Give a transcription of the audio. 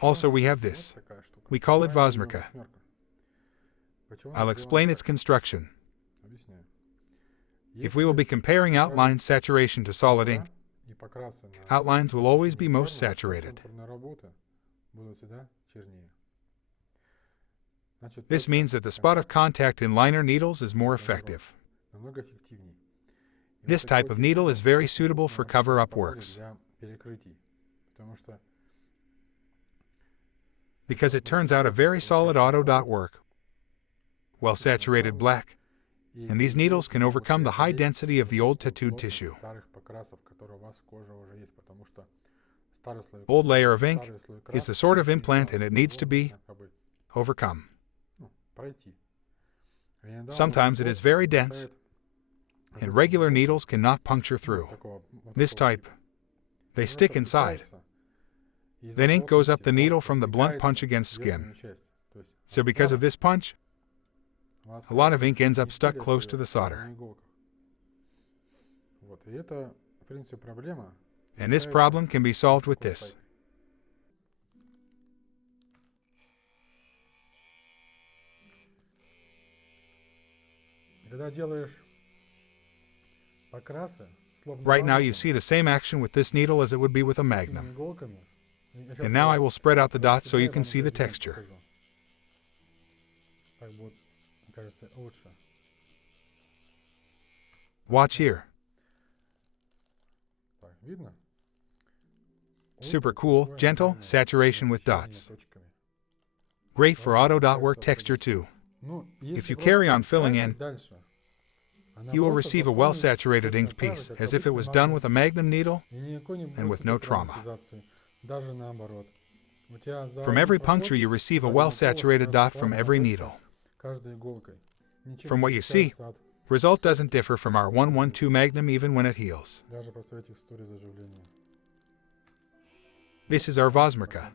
Also, we have this. We call it Vosmerka. I'll explain its construction. If we will be comparing outline saturation to solid ink, outlines will always be most saturated. This means that the spot of contact in liner needles is more effective. This type of needle is very suitable for cover-up works, because it turns out a very solid auto dot work, well-saturated black, and these needles can overcome the high density of the old tattooed tissue. Old layer of ink is the sort of implant and it needs to be overcome. Sometimes it is very dense, and regular needles cannot puncture through. This type, they stick inside. Then ink goes up the needle from the blunt punch against skin. So because of this punch, a lot of ink ends up stuck close to the solder. And this problem can be solved with this. Right now you see the same action with this needle as it would be with a magnum. And now I will spread out the dots so you can see the texture. Watch here. Super cool, gentle, saturation with dots. Great for auto dot work texture too. If you carry on filling in, you will receive a well-saturated inked piece, as if it was done with a magnum needle and with no trauma. From every puncture you receive a well-saturated dot from every needle. From what you see, result doesn't differ from our 112 magnum even when it heals. This is our Vosmerka.